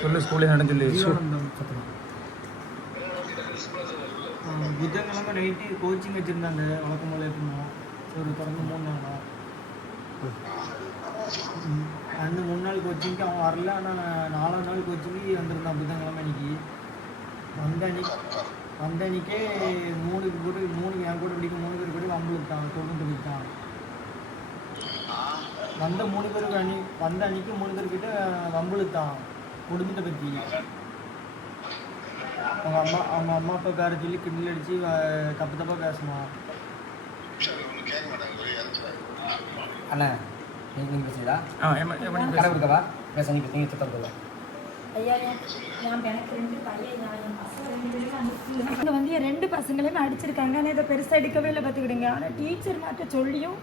சொல்லு ஸ்கூல்ல நடந்து புதன்கிழமை நைட்டு கோச்சிங் வச்சுருந்தாங்க வழக்கம் போல இருக்கணும் ஒரு தொடர்ந்து 3 நாளா அந்த 3 நாள் கோச்சிங்க்கு அவன் வரல. ஆனால் 4ஆம் நாள் கோச்சிங்கு வந்திருந்தான் புதன்கிழமை அன்னைக்கு. வந்த அன்னைக்கே 3 என் கூட பிடிக்கும் 3 பேர் கூட வம்புழுத்தான் தொடர்ந்து போயிட்டான். வந்த 3 பேருக்கு வந்த அன்னைக்கு 3 பேர்கிட்ட வம்புழுத்தான் குடும்பத்தை பற்றி. அவங்க அம்மா அப்பா பேரை சொல்லி கிண்டல் அடித்து தப்பு தப்பாக பேசணும். அண்ணா நீங்கள் பேசுகிறா கடை கொடுக்கவா பேச நீங்கள் நீங்கள் சுத்தம் போகல. இங்கே வந்து என் 2 பசங்களையுமே அடிச்சிருக்காங்க. ஆனால் இதை பெருசாக எடுக்கவே இல்லை பார்த்துக்கிடுங்க. ஆனால் டீச்சர் மாட்ட சொல்லியும்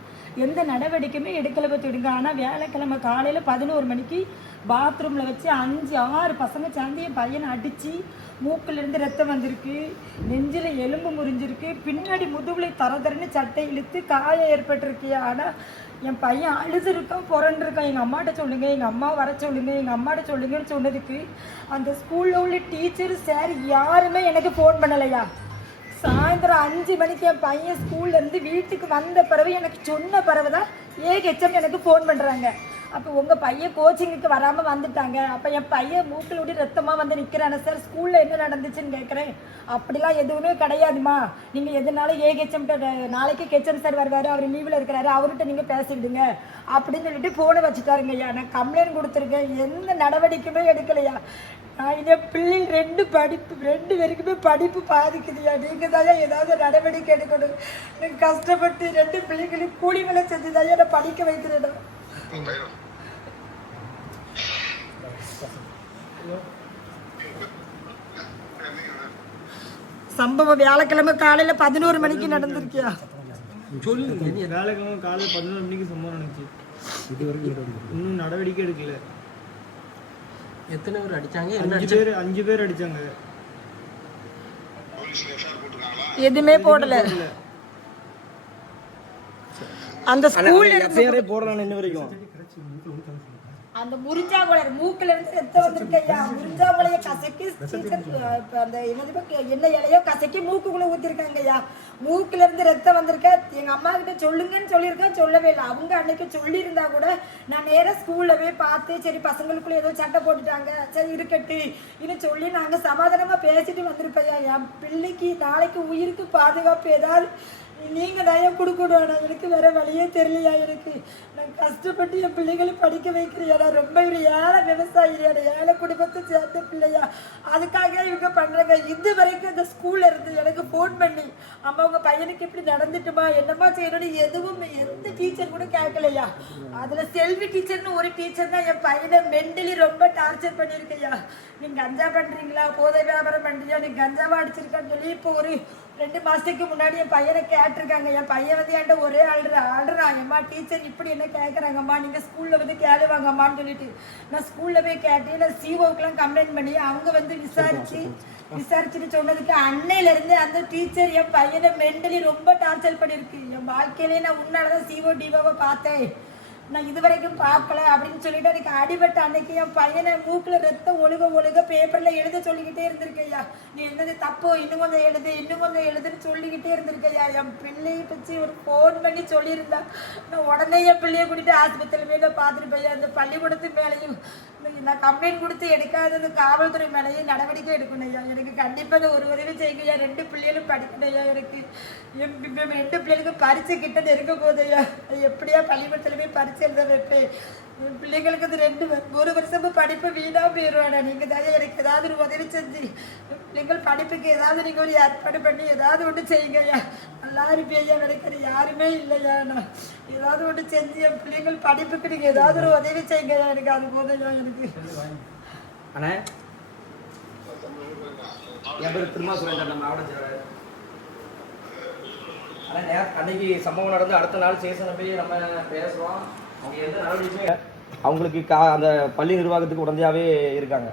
எந்த நடவடிக்கையுமே எடுக்கலை பார்த்துக்கிடுங்க. ஆனால் வியாழக்கிழமை காலையில் 11 மணிக்கு பாத்ரூமில் வச்சு 5-6 பசங்க சேர்ந்து என் பையனை அடித்து மூக்கிலேருந்து ரத்தம் வந்திருக்கு, நெஞ்சில் எலும்பு முறிஞ்சிருக்கு, பின்னாடி முதுகுலை தரன்னு சட்டை இழுத்து காயம் ஏற்பட்டிருக்கு. ஆனால் என் பையன் அழுதுருக்கான் புரண்டிருக்கான். எங்கள் அம்மாட்ட சொல்லுங்கள், எங்கள் அம்மா வர சொல்லுங்கள், எங்கள் அம்மாட்ட சொல்லுங்கன்னு சொன்னதுக்கு அந்த ஸ்கூலில் உள்ள டீச்சர் சார் யாருமே எனக்கு ஃபோன் பண்ணலையா. சாயந்தரம் 5 மணிக்கு என் பையன் ஸ்கூல்லேருந்து வீட்டுக்கு வந்த பிறகு எனக்கு சொன்ன பிறகு தான் ஏகெச்சம் எனக்கு ஃபோன் பண்ணுறாங்க. அப்போ உங்கள் பையன் கோச்சிங்குக்கு வராமல் வந்துட்டாங்க. அப்போ என் பையன் மூக்கில் விட்டு ரத்தமாக வந்து நிற்கிறானே சார், ஸ்கூலில் என்ன நடந்துச்சுன்னு கேட்குறேன். அப்படிலாம் எதுவுமே கிடையாதுமா, நீங்கள் எதுனாலும் ஏகெச்சம்கிட்ட நாளைக்கு கெச்சம் சார் வருவார், அவர் லீவில் இருக்கிறாரு, அவர்கிட்ட நீங்கள் பேசிவிடுங்க அப்படின்னு சொல்லிட்டு ஃபோனை வச்சுட்டாருங்கய்யா. நான் கம்ப்ளைண்ட் கொடுத்துருக்கேன், எந்த நடவடிக்கையுமே எடுக்கலையா. நான் என் பிள்ளைங்க 2 பேருக்குமே படிப்பு பாதிக்குதுயா. நீங்கள் தான் ஏதாவது நடவடிக்கை எடுக்கணும். எனக்கு கஷ்டப்பட்டு 2 பிள்ளைங்களையும் கூலி வேலை செஞ்சு தான் நான் படிக்க வைக்கிறேன். சம்பவம் வியாழக்கிழமை காலையில் 11 மணிக்கு நடந்திருக்கியா? சொல்லுங்க. வியாழக்கிழமை காலையில் 11 மணிக்கு சம்பவம் நடந்துச்சு. இது வரைக்கும் இன்னும் நடவடிக்கை எடுக்கல. எத்தனை பேர் அடிச்சாங்க? 5 பேர் அடிச்சாங்க. எதுவுமே போடல. அந்த ஸ்கூல்ல பேரே போடலாம் இன்ன வரைக்கும். அந்த முறிஞ்சாங்குளர் மூக்குல இருந்து ரத்தம் வந்திருக்கையா. முறிஞ்சாங்குளைய கசக்கி அந்த என்ன இலையோ கசக்கி மூக்குக்குள்ள ஊத்திருக்காங்கய்யா. மூக்குல இருந்து ரத்தம் வந்திருக்க. எங்க அம்மா கிட்ட சொல்லுங்கன்னு சொல்லியிருக்கேன், சொல்லவே இல்லை. அவங்க அன்னைக்கு சொல்லியிருந்தா கூட நான் நேராக ஸ்கூல்ல போய் பார்த்து சரி பசங்களுக்குள்ள ஏதோ சட்டை போட்டுட்டாங்க, சரி இருக்கட்டு இன்னும் சொல்லி நாங்க சமாதானமா பேசிட்டு வந்திருப்பையா. என் பிள்ளைக்கு நாளைக்கு உயிருக்கு பாதுகாப்பு ஏதாவது நீங்கள் தான் கொடுக்கணும். எனக்கு வேற வழியே தெரியலையா. எனக்கு நான் கஷ்டப்பட்டு என் பிள்ளைகளை படிக்க வைக்கிறியா. நான் ரொம்ப ஒரு ஏழை விவசாயியா, ஏழை குடும்பத்தை சேர்ந்த பிள்ளையா. அதுக்காக இவங்க பண்ணுறாங்க. இது வரைக்கும் இந்த ஸ்கூல்ல இருந்து எனக்கு ஃபோன் பண்ணி அம்மா உங்கள் பையனுக்கு இப்படி நடந்துட்டுமா என்னம்மா செய்யணும்னு எதுவும் எந்த டீச்சர் கூட கேட்கலையா. அதில் செல்வி டீச்சர்னு ஒரு டீச்சர் தான் என் பையனை மென்டலி ரொம்ப டார்ச்சர் பண்ணியிருக்கையா. நீங்கள் கஞ்சா பண்ணுறீங்களா, போதை வியாபாரம் பண்ணுறியா, நீ கஞ்சாவா அடிச்சிருக்கான்னு சொல்லி இப்போ ஒரு 2 மாதத்துக்கு முன்னாடி என் பையனை கேட்டிருக்காங்க. என் பையன் வந்து என்கிட்ட ஒரே ஆள்றான், எம்மா டீச்சர் இப்படி என்ன கேட்குறாங்கம்மா, நீங்கள் ஸ்கூலில் வந்து கேளுவாங்கம்மான்னு சொல்லிட்டு நான் ஸ்கூலில் போய் கேட்டேன். நான் சிஓக்கெலாம் கம்ப்ளைண்ட் பண்ணி அவங்க வந்து விசாரிச்சுட்டு சொன்னதுக்கு அன்னையிலேருந்து அந்த டீச்சர் என் பையனை மென்டலி ரொம்ப டார்ச்சர் பண்ணியிருக்கு. என் வாழ்க்கையிலே நான் உன்னாலதான் சிஓ டிஓவை பார்த்தேன், நான் இது வரைக்கும் பார்க்கல அப்படின்னு சொல்லிட்டு எனக்கு அடிபட்ட அன்னைக்கு என் பையனை மூக்கில் ரத்தம் ஒழுக பேப்பரில் எழுத சொல்லிக்கிட்டே இருந்திருக்கையா. நீ என்னது தப்போ இன்னும் கொஞ்சம் எழுதுன்னு சொல்லிக்கிட்டே இருந்திருக்கையா. என் பிள்ளையை பற்றி ஒரு ஃபோன் பண்ணி சொல்லியிருந்தா நான் உடனே என் பிள்ளையை கூட்டிட்டு ஆஸ்பத்திரி மேலே பார்த்துருப்பையா. அந்த பள்ளிக்கூடத்து மேலேயும் நான் கம்ப்ளைண்ட் கொடுத்து எடுக்காதது காவல்துறை மேலேயும் நடவடிக்கை எடுக்கணும் ஐயா. எனக்கு கண்டிப்பாக ஒரு உதவி செய்யுங்கய்யா. 2 பிள்ளைகளும் படிக்கணும் ஐயா. எனக்கு என் 2 பிள்ளைகளுக்கு பரிசு கிட்ட நெருங்க போதையா. எப்படியா பள்ளிக்கூடத்தில் போய் பரிசு எழுத வைப்பேன். என் பிள்ளைங்களுக்கு இது 1 வருஷமா படிப்பு வீணாக போயிடுவாடா. நீங்கள் தான் எனக்கு ஏதாவது ஒரு உதவி செஞ்சு பிள்ளைங்கள் படிப்புக்கு ஏதாவது நீங்கள் ஒரு ஏற்பாடு பண்ணி ஏதாவது ஒன்று செய்யுங்கய்யா. நல்லா இருப்பேயா, கிடைக்கிற யாருமே இல்லையா. நான் ஏதாவது ஒன்று செஞ்சு என் பிள்ளைங்கள் படிப்புக்கு நீங்க ஏதாவது ஒரு உதவி செய்யுங்கய்யா, எனக்கு அது போதையா எனக்கு. அண்ணா என் பேர் திரும்ப சுரேந்தர், நம்ம மாவட்ட செயலாளர். ஆனால் அன்னைக்கு சம்பவம் நடந்து அடுத்த நாள் ஸ்டேஷனை போய் நம்ம பேசுகிறோம். அவங்க எந்த நடவடிக்கையுமே அவங்களுக்கு அந்த பள்ளி நிர்வாகத்துக்கு உடந்தையாகவே இருக்காங்க.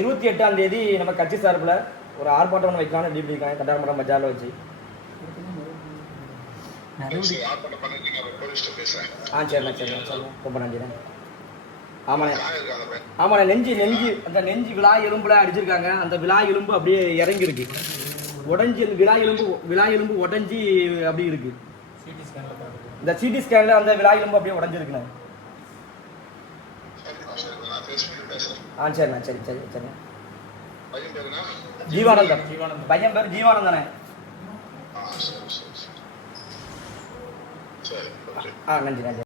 28ஆம் தேதி நம்ம கட்சி சார்பில் ஒரு ஆர்ப்பாட்டம் ஒன்று வைக்கலாம்னு ரெடி பண்ணியிருக்காங்க கட்டாரமரம் பஜாரில் வச்சு. சரிண்ணா ரொம்ப நன்றிண்ணே. ஆமாண்ணே நெஞ்சு அந்த நெஞ்சு விழா எலும்புல அடிச்சிருக்காங்க. அந்த விழா எலும்பு அப்படியே இறங்கிருக்கு, உடஞ்சி அந்த விழா எலும்பு உடஞ்சி அப்படி இருக்கு. இந்த சிடி ஸ்கேன்ல அந்த விழா எலும்பு அப்படியே உடஞ்சிருக்குண்ணே. சரிண்ணா சரிண்ணா. ஜீவானந்தன் பையன் பேர் ஜீவானந்தனே. நன்றி.